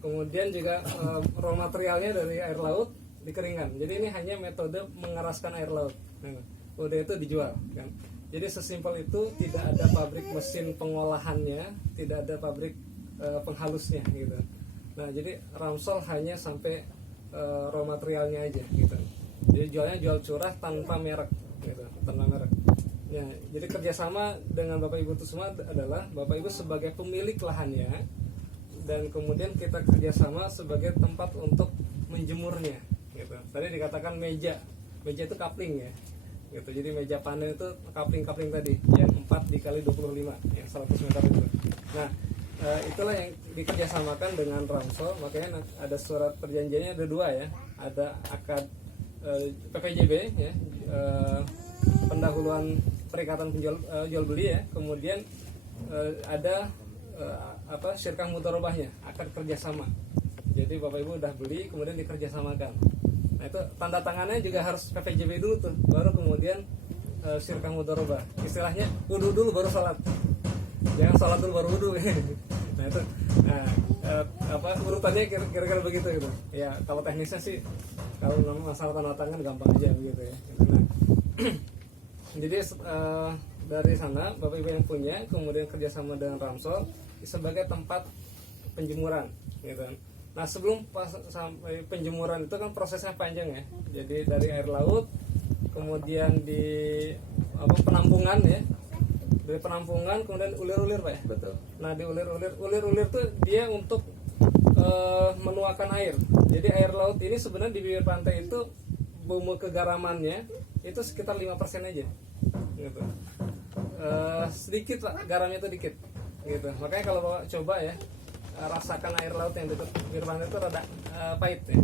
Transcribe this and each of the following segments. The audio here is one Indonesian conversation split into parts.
Kemudian juga raw materialnya dari air laut dikeringkan. Jadi ini hanya metode mengeraskan air laut. Nah, udah itu dijual kan. Jadi sesimpel itu, tidak ada pabrik mesin pengolahannya, tidak ada pabrik penghalusnya gitu. Nah, jadi Ramsol hanya sampai raw materialnya aja gitu. Jadi jualnya jual curah tanpa merek gitu, tanpa merek. Ya, jadi kerjasama dengan Bapak Ibu itu semua adalah Bapak Ibu sebagai pemilik lahannya, dan kemudian kita kerjasama sebagai tempat untuk menjemurnya gitu. Tadi dikatakan meja itu kapling ya gitu. Jadi meja panen itu kapling tadi yang 4 dikali 25 yang 100 meter itu. Nah, itulah yang dikerjasamakan dengan Ramsol. Makanya ada surat perjanjiannya, ada 2 ya, ada akad PPJB ya, pendahuluan perikatan jual beli ya, kemudian ada syirkah mudharabahnya, akad kerjasama. Jadi Bapak Ibu udah beli kemudian dikerjasamakan. Nah, itu tanda tangannya juga harus PPJB dulu tuh, baru kemudian syirkah mudharabah. Istilahnya wudu dulu baru sholat, jangan sholat dulu baru wudu. Nah itu urutannya kira-kira begitu gitu ya. Kalau teknisnya sih, kalau masalah tanda tangan gampang aja begitu ya. Nah, jadi dari sana Bapak Ibu yang punya kemudian kerjasama dengan Ramsol sebagai tempat penjemuran gitu. Nah, sebelum sampai penjemuran itu kan prosesnya panjang ya. Jadi dari air laut kemudian di penampungan ya, dari penampungan kemudian ulir-ulir Pak ya. Betul. Nah, di ulir-ulir tuh dia untuk menuakan air. Jadi air laut ini sebenarnya di bibir pantai itu bumbu kegaramannya itu sekitar 5% aja gitu. Sedikit Pak, garamnya itu dikit gitu. Makanya kalau Bapak coba ya, rasakan air laut yang dekat bibir pantai itu rada pahit ya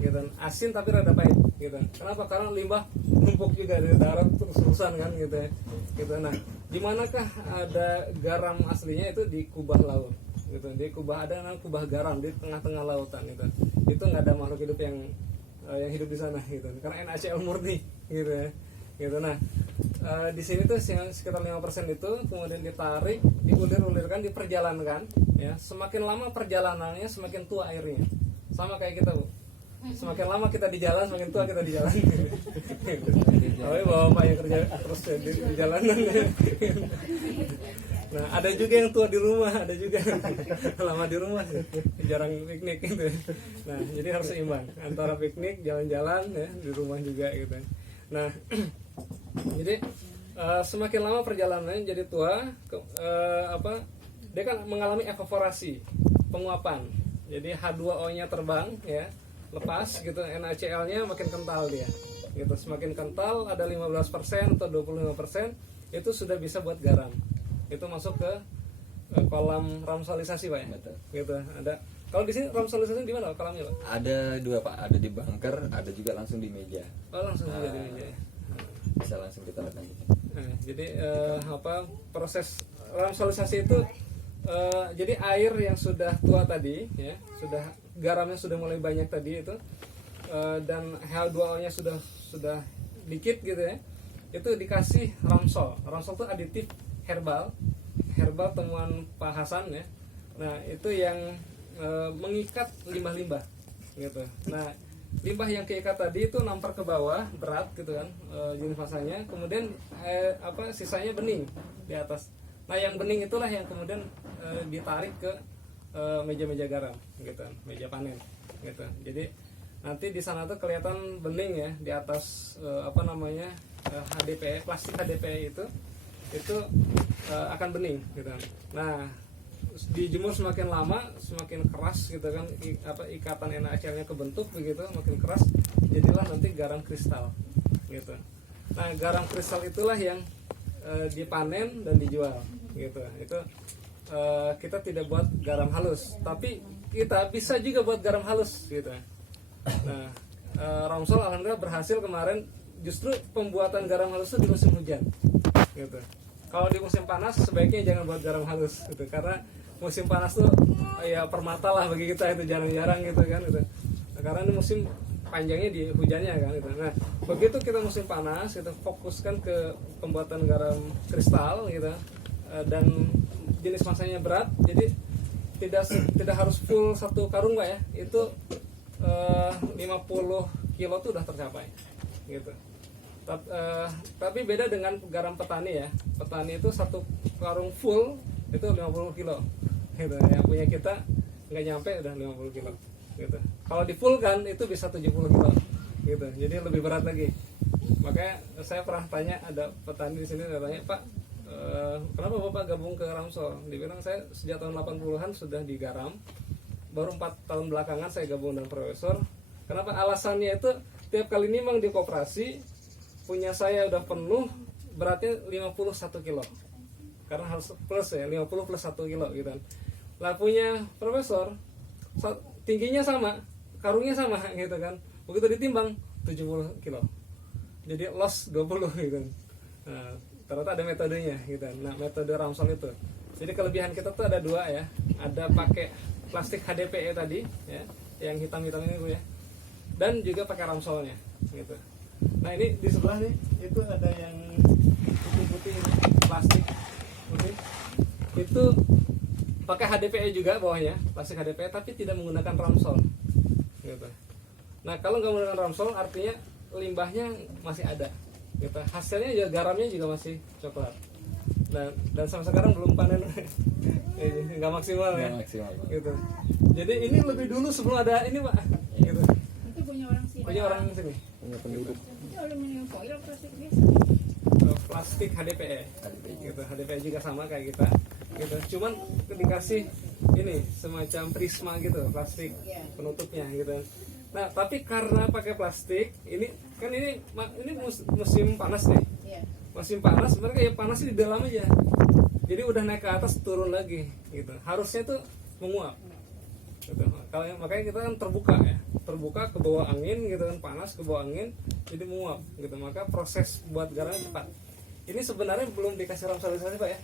gitu. Asin tapi rada pahit gitu. Kenapa? Karena limbah numpuk juga dari darat terus-terusan kan gitu ya. Gitu. Nah, di manakah ada garam aslinya? Itu di kubah laut gitu. Di kubah, ada namanya kubah garam di tengah-tengah lautan gitu. Itu nggak ada makhluk hidup yang hidup di sana gitu. Karena NaCl murni gitu ya. Gitu. Nah, di sini tuh sekitar 5% itu kemudian ditarik, diulir-ulirkan, diperjalankan ya. Semakin lama perjalanannya semakin tua airnya. Sama kayak kita, Bu. Semakin lama kita di jalan, semakin tua kita di jalan. Tapi bapak yang kerja terus di jalanan. Nah, ada juga yang tua di rumah, ada juga lama di rumah, jarang piknik gitu. Nah, jadi harus seimbang antara piknik, jalan-jalan ya, di rumah juga gitu. Nah, jadi semakin lama perjalanannya jadi tua, dia kan mengalami evaporasi, penguapan. Jadi H2O-nya terbang ya, lepas gitu, NaCl-nya makin kental dia. Gitu, semakin kental, ada 15% atau 25% itu sudah bisa buat garam. Itu masuk ke kolam ramsolisasi Pak ya. Betul. Gitu, ada. Kalau di sini ramsolisasi di mana kolamnya Pak? Ada 2 Pak, ada di bunker, ada juga langsung di meja. Oh, langsung juga di meja ya. Bisa langsung kita lihat nanti. Nah, jadi proses ramsolisasi itu jadi air yang sudah tua tadi ya, sudah garamnya sudah mulai banyak tadi itu, dan H2O-nya sudah dikit gitu ya, itu dikasih Ramsol. Ramsol itu aditif herbal temuan Pak Hasan ya. Nah, itu yang mengikat limbah-limbah gitu. Nah, limbah yang keikat tadi itu nampar ke bawah, berat gitu kan, jenis masanya. Kemudian sisanya bening di atas. Nah, yang bening itulah yang kemudian ditarik ke meja-meja garam gitu, meja panen gitu. Jadi nanti di sana tuh kelihatan bening ya di atas HDPE, plastik HDPE itu akan bening gitu. Nah, dijemur semakin lama semakin keras gitu kan, ikatan NaCl-nya kebentuk begitu, makin keras, jadilah nanti garam kristal gitu. Nah, garam kristal itulah yang dipanen dan dijual gitu. Itu kita tidak buat garam halus, tapi kita bisa juga buat garam halus gitu. Nah, Ramsol alhamdulillah berhasil kemarin. Justru pembuatan garam halus itu di musim hujan gitu. Kalau di musim panas sebaiknya jangan buat garam halus gitu, karena musim panas tuh ya permata lah bagi kita, itu jarang-jarang gitu kan gitu. Nah, karena ini musim panjangnya di hujannya kan gitu. Nah, begitu kita musim panas kita fokuskan ke pembuatan garam kristal gitu, dan jenis masanya berat, jadi tidak harus full satu karung Pak ya, itu 50 kilo tuh udah tercapai gitu. Tapi beda dengan garam petani ya. Petani itu satu karung full itu 50 kilo gitu. Yang punya kita nggak nyampe udah 50 kilo gitu. Kalau di full kan itu bisa 70 kilo gitu. Jadi lebih berat lagi. Makanya saya pernah tanya, ada petani di sini, saya tanya, Pak, kenapa Bapak gabung ke Ramsol? Dibilang saya sejak tahun 80-an sudah di garam, baru 4 tahun belakangan saya gabung dengan Profesor. Kenapa? Alasannya itu tiap kali nimang di koperasi punya saya udah penuh, beratnya 51 kilo, karena harus plus ya, 50 plus 1 kilo gitu kan. Lah punya Profesor tingginya sama, karungnya sama gitu kan, begitu ditimbang 70 kilo, jadi loss 20 gitu. Nah, ternyata ada metodenya gitu. Nah, metode Ramsol itu, jadi kelebihan kita tuh ada dua ya, ada pakai plastik HDPE tadi ya, yang hitam-hitam ini Bu ya, dan juga pakai Ramsolnya gitu. Nah ini di sebelah nih itu ada yang putih-putih ini, plastik putih, itu pakai HDPE juga bawahnya, plastik HDPE, tapi tidak menggunakan Ramsol gitu. Nah kalau nggak menggunakan Ramsol artinya limbahnya masih ada gitu. Hasilnya juga garamnya juga masih coklat. Dan sampai sekarang belum panen, nggak maksimal ya, maksimal gitu. Jadi ini lebih dulu sebelum ada ini Pak gitu. Itu punya orang sini. Punya orang sini. punya penduduk. Itu aluminium foil plastik biasa. Plastik HDPE gitu. HDPE juga sama kayak kita gitu. Cuman dikasih ini semacam prisma gitu, plastik penutupnya gitu. Nah, tapi karena pakai plastik, ini kan ini musim panas nih. Iya. Musim panas mereka ya panasnya di dalam aja. Jadi udah naik ke atas turun lagi gitu. Harusnya tuh menguap. Gitu. Kalau makanya kita kan terbuka ya, terbuka ke bawah angin gitu kan, panas ke bawah angin jadi menguap gitu. Maka proses buat garamnya cepat. Ini sebenarnya belum dikasih ramsalisasi Pak ya,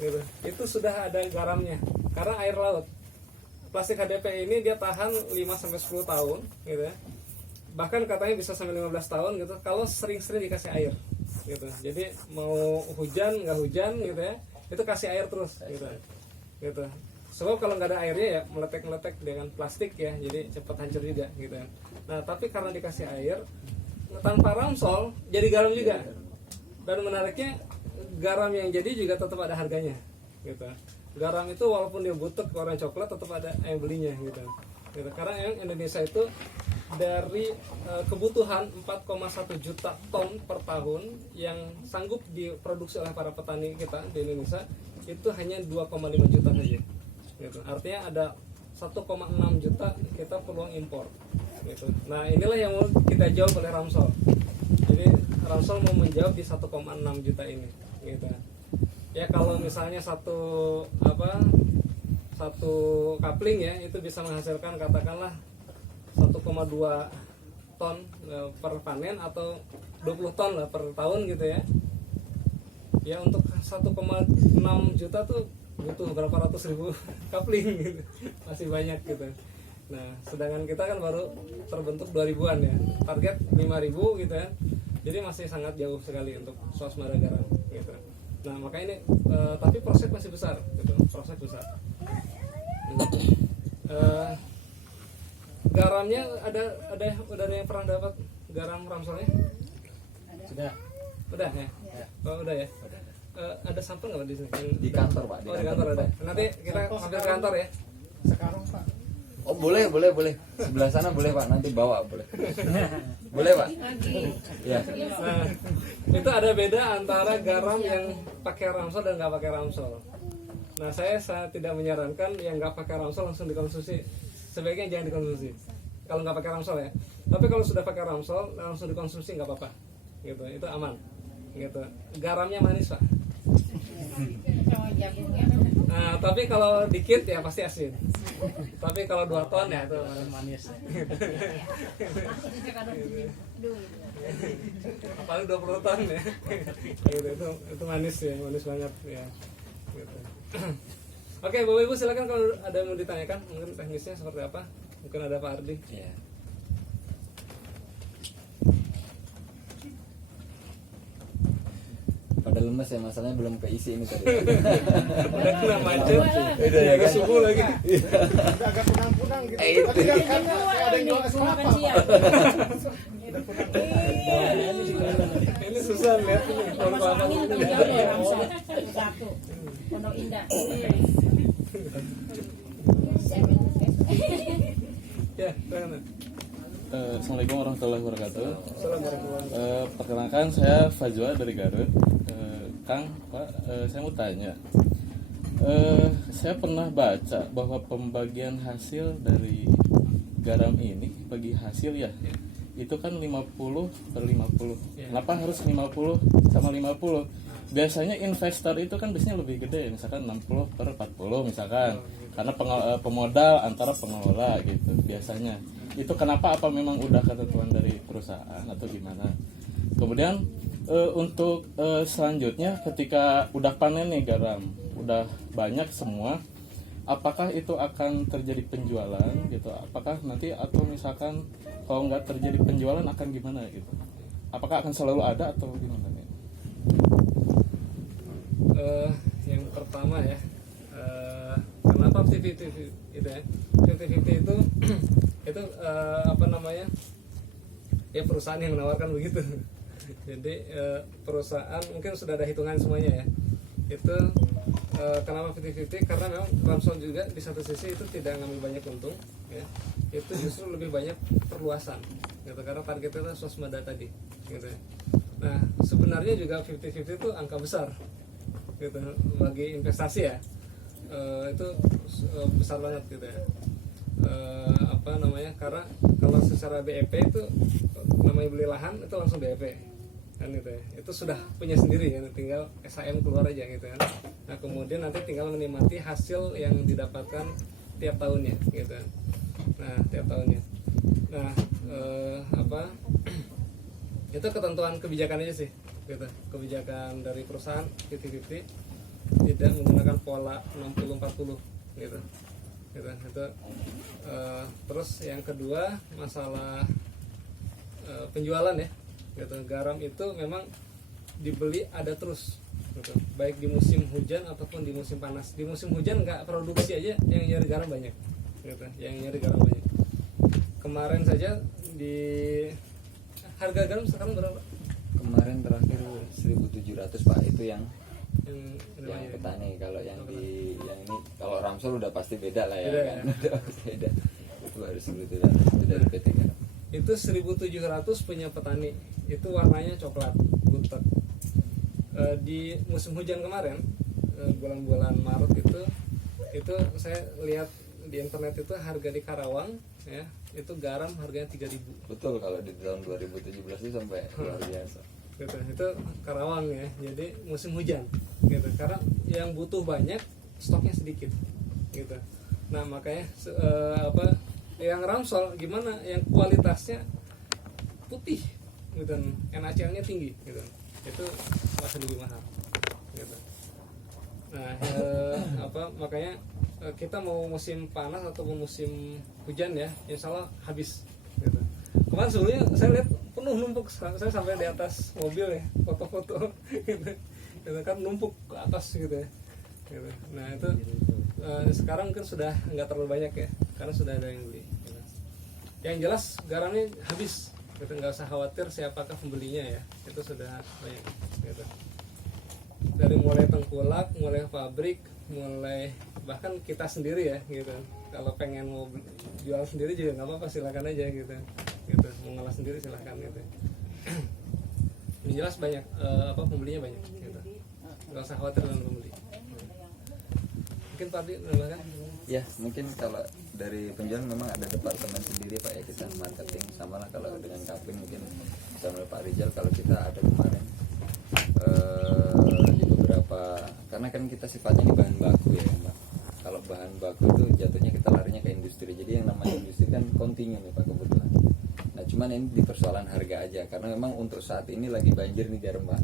gitu. Itu sudah ada garamnya karena air laut. Plastik HDPE ini dia tahan 5-10 tahun gitu ya. Bahkan katanya bisa sampai 15 tahun gitu kalau sering-sering dikasih air gitu. Jadi mau hujan nggak hujan gitu ya, itu kasih air terus gitu. Sebab kalau nggak ada airnya ya meletek dengan plastik ya, jadi cepat hancur juga gitu. Nah tapi karena dikasih air tanpa Ramsol jadi garam juga. Dan menariknya garam yang jadi juga tetap ada harganya gitu. Garam itu walaupun dia butek warna coklat tetap ada yang belinya gitu. Karena yang Indonesia itu dari kebutuhan 4,1 juta ton per tahun yang sanggup diproduksi oleh para petani kita di Indonesia itu hanya 2,5 juta saja gitu. Artinya ada 1,6 juta kita peluang impor gitu. Nah inilah yang mau kita jawab oleh Ramsol. Jadi Ramsol mau menjawab di 1,6 juta ini gitu. Ya kalau misalnya satu kapling ya itu bisa menghasilkan katakanlah 1,2 ton per panen atau 20 ton lah per tahun gitu ya. Ya untuk 1,6 juta tuh butuh berapa ratus ribu kapling gitu. Masih banyak gitu. Nah, sedangkan kita kan baru terbentuk 2000-an ya. Target 5.000 gitu ya. Jadi masih sangat jauh sekali untuk swasembada garam gitu. Nah, makanya ini tapi proses masih besar gitu. Proses besar. Garamnya udah ada yang pernah dapat garam Ramsolnya? Sudah. Udah ya? Oh, udah ya. Ada sampel nggak di sini? Di kantor Pak. Oh di kantor ada. Nanti kita mampir ke kantor ya. Sekarang Pak. Oh boleh. Sebelah sana boleh Pak. Nanti bawa boleh. Boleh Pak. Ya. Nah, itu ada beda antara garam yang pakai Ramsol dan nggak pakai Ramsol. Nah saya tidak menyarankan yang nggak pakai Ramsol langsung dikonsumsi. Sebaiknya jangan dikonsumsi. Kalau nggak pakai Ramsol ya. Tapi kalau sudah pakai Ramsol langsung dikonsumsi nggak apa-apa. Gitu. Itu aman. Gitu. Garamnya manis Pak. Sama jagungnya. Nah, tapi kalau dikit ya pasti asin. Tapi kalau 2 ton ya itu Manis. apalagi 20 ton ya. Gitu, itu manis ya, manis banget ya. Gitu. Oke, Bapak Ibu silakan kalau ada yang mau ditanyakan, mungkin teknisnya seperti apa? Mungkin ada Pak Ardi. Ya. Pada pada lemes ya, masalahnya belum keisi ini tadi. Udah kena macet, Udah ya kan? subuh lagi. agak punang-punang gitu. Itu. Tapi kan ada yang jual es Makan kelapa. siang. Ini susah lihat ini. Pohon Masuk kelapa angin ini. tuh jauh ya Ramsel. Satu. Pondok Indah. Ya, silakan. Assalamualaikum warahmatullahi wabarakatuh. Assalamualaikum. Perkenalkan saya Fajwa dari Garut. Kang, Pak, saya mau tanya. Saya pernah baca bahwa pembagian hasil dari garam ini bagi hasil ya, itu kan 50/50. Kenapa harus 50/50? Biasanya investor itu kan biasanya lebih gede, misalkan 60/40 misalkan, karena pemodal antara pengelola gitu biasanya. Itu kenapa? Apa memang udah ketentuan dari perusahaan atau gimana? Kemudian untuk selanjutnya ketika udah panen nih garam, udah banyak semua, apakah itu akan terjadi penjualan gitu? Apakah nanti atau misalkan kalau nggak terjadi penjualan akan gimana gitu? Apakah akan selalu ada atau gimana nih? Yang pertama ya, kenapa 50-50 itu ya? 50-50 itu itu apa namanya? Ya perusahaan yang menawarkan begitu. Jadi perusahaan mungkin sudah ada hitungan semuanya ya. Itu kenapa 50-50? Karena memang Ramsol juga di satu sisi itu tidak ngambil banyak untung ya. Itu justru lebih banyak perluasan gitu, karena targetnya itu swasembada tadi gitu ya. Nah sebenarnya juga 50-50 itu angka besar gitu bagi investasi ya. Itu besar banget gitu ya. Apa namanya, karena kalau secara BEP itu namanya beli lahan itu langsung BEP kan gitu ya, itu sudah punya sendiri ya, tinggal SHM keluar aja gitu kan. Nah kemudian nanti tinggal menikmati hasil yang didapatkan tiap tahunnya gitu kan. Nah tiap tahunnya, nah apa itu ketentuan kebijakan aja sih gitu, kebijakan dari perusahaan 50-50, tidak menggunakan pola 60-40 gitu gitu itu. Terus yang kedua masalah penjualan ya gitu. Garam itu memang dibeli ada terus gitu, baik di musim hujan ataupun di musim panas. Di musim hujan nggak produksi aja yang nyari garam banyak gitu, yang nyari garam banyak. Kemarin saja di harga garam sekarang berapa? Kemarin terakhir 1.700 Pak, itu yang Yang petani. Kalau yang di yang ini, kalau Ramsol udah pasti beda lah ya, Beda, kan? ya? Udah pasti beda. Itu baru 1.700 itu dari PT Garam. Itu 1.700 punya petani, itu warnanya coklat butek. Di musim hujan kemarin, bulan-bulan Maret itu saya lihat di internet itu harga di Karawang ya, itu garam harganya 3.000 Betul, kalau di tahun 2017 itu sampai luar biasa. gitu. Itu Karawang ya, jadi musim hujan gitu, karena yang butuh banyak stoknya sedikit gitu. Nah makanya apa yang Ramsol gimana, yang kualitasnya putih gitu, NaCl-nya tinggi gitu, itu masih lebih mahal gitu. Nah apa makanya kita mau musim panas ataupun musim hujan ya, insya Allah habis gitu. Kemarin sebelumnya saya lihat penuh numpuk, saya sampai di atas mobil ya, foto-foto gitu, gitu kan, numpuk ke atas gitu ya gitu. Nah itu sekarang kan sudah nggak terlalu banyak ya, karena sudah ada yang beli gitu. Yang jelas garamnya habis gitu, nggak usah khawatir siapakah pembelinya ya, itu sudah banyak gitu. Dari mulai tengkulak, mulai pabrik, mulai bahkan kita sendiri ya gitu. Kalau pengen mau jual sendiri juga nggak apa-apa, silakan aja gitu gitu, mau ngolah sendiri silakan gitu. Yang jelas banyak apa pembelinya banyak gitu, nggak usah khawatir dengan pembeli. Mungkin tadi kan Ya mungkin kalau dari penjualan memang ada departemen sendiri Pak ya, kita marketing. Sama lah kalau dengan Kapin mungkin sama Pak Rizal, kalau kita ada kemarin di beberapa, karena kan kita sifatnya ini bahan baku ya Pak. Kalau bahan baku itu jatuhnya kita larinya ke industri, jadi yang namanya industri kan kontinu nih Pak kebetulan. Nah cuman ini di persoalan harga aja, karena memang untuk saat ini lagi banjir nih garam Pak.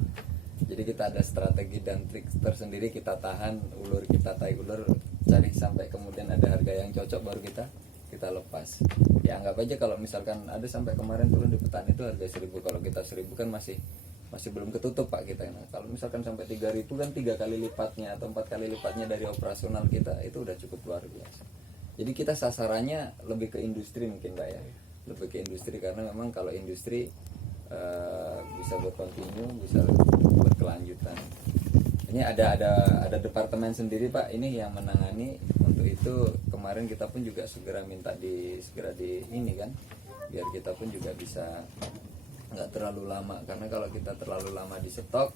Jadi kita ada strategi dan trik tersendiri, kita tahan ulur, kita tarik ulur, cari sampai kemudian ada harga yang cocok baru kita lepas. Ya anggap aja kalau misalkan ada sampai kemarin turun di petani itu harga 1.000, kalau kita 1.000 kan masih masih belum ketutup Pak kita. Nah, kalau misalkan sampai 3.000 kan 3 kali lipatnya atau 4 kali lipatnya dari operasional kita, itu udah cukup luar biasa. Jadi kita sasarannya lebih ke industri mungkin Pak ya, lebih ke industri karena memang kalau industri bisa buat continue, bisa buat kelanjutan. Ini ada departemen sendiri Pak ini yang menangani untuk itu. Kemarin kita pun juga segera minta segera di ini kan, biar kita pun juga bisa nggak terlalu lama, karena kalau kita terlalu lama di stok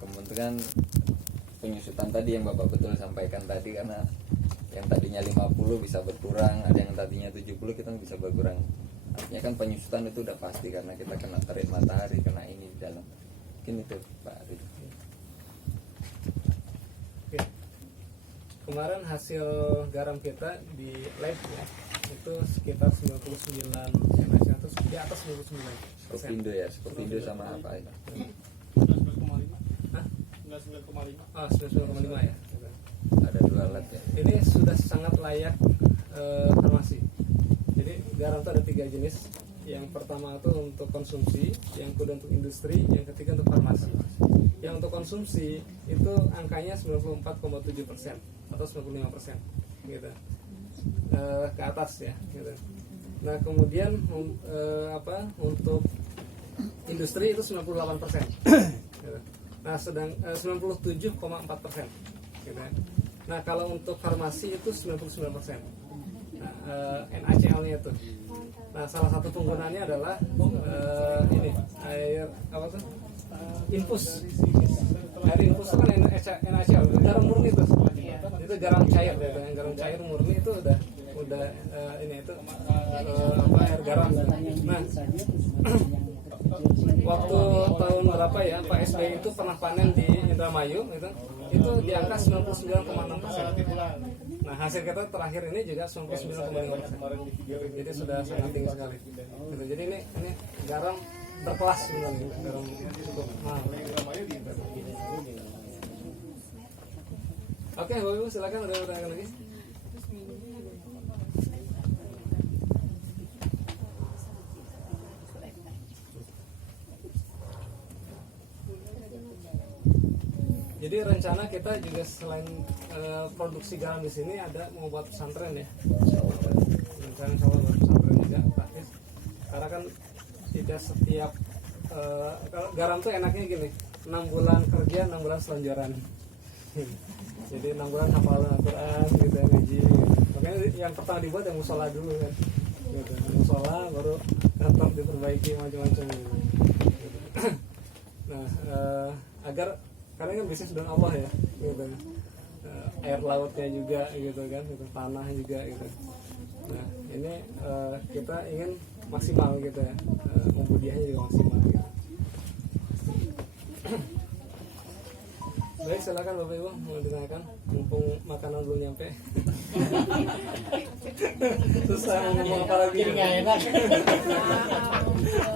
kemungkinan penyusutan tadi yang Bapak betul sampaikan tadi, karena yang tadinya 50 bisa berkurang, ada yang tadinya 70 kita bisa berkurang. Artinya kan penyusutan itu udah pasti karena kita kena terik matahari, kena ini di dalam. Mungkin itu Pak Arif. Oke. Kemarin hasil garam kita di lab ya itu sekitar 99 NaCl, itu di atas 99%. Skopindo ya, Skopindo sama apa itu? 9,5. Hah? 9,5. Ah, 99,5 ya. Ada 2 alat ya. Ini sudah sangat layak farmasi. Jadi garam itu ada 3 jenis. Yang pertama itu untuk konsumsi, yang kedua untuk industri, yang ketiga untuk farmasi. Yang untuk konsumsi itu angkanya 94,7% atau 95% gitu. Ke atas ya gitu. Nah, kemudian untuk industri itu 98%. Gitu. Nah, sedang 97,4% gitu. Nah, kalau untuk farmasi itu 99%. Nah, NaCl-nya itu. Nah, salah satu penggunaannya adalah ini air apa tuh? Infus. Air infus itu kan NaCl, garam murni itu. Itu garam cair gitu. Yang garam cair murni itu udah ini itu air garam. Nah, waktu tahun berapa ya Pak SBY itu pernah panen di Indramayu gitu, itu di angka 99,6%. Nah, hasil kita terakhir ini juga 99,5%. Jadi sudah sangat tinggi sekali. Gitu. Jadi ini garam berkelas sebenarnya, garam cukup mahal. Oke, Bapak Ibu silakan, ada pertanyaan lagi. Jadi rencana kita juga selain produksi garam di sini ada mau buat pesantren ya. Rencana insya Allah buat pesantren juga praktis. Karena kan tidak setiap kalau garam tuh enaknya gini, 6 bulan kerja, 6 bulan selonjoran. Jadi 6 bulan hafal Al-Quran gitu, ngaji. Makanya yang pertama dibuat yang musola dulu kan. Gitu. Musola baru kantor diperbaiki macam-macam gitu. Nah, agar karena kan bisnis dengan Allah ya gitu. Air lautnya juga gitu kan, gitu, tanah juga gitu. Nah, ini kita ingin maksimal gitu ya, pembudiannya juga maksimal gitu. Baik, silakan Bapak Ibu mau ditanyakan, mumpung makanan belum nyampe. Susah ngomong apa lagi.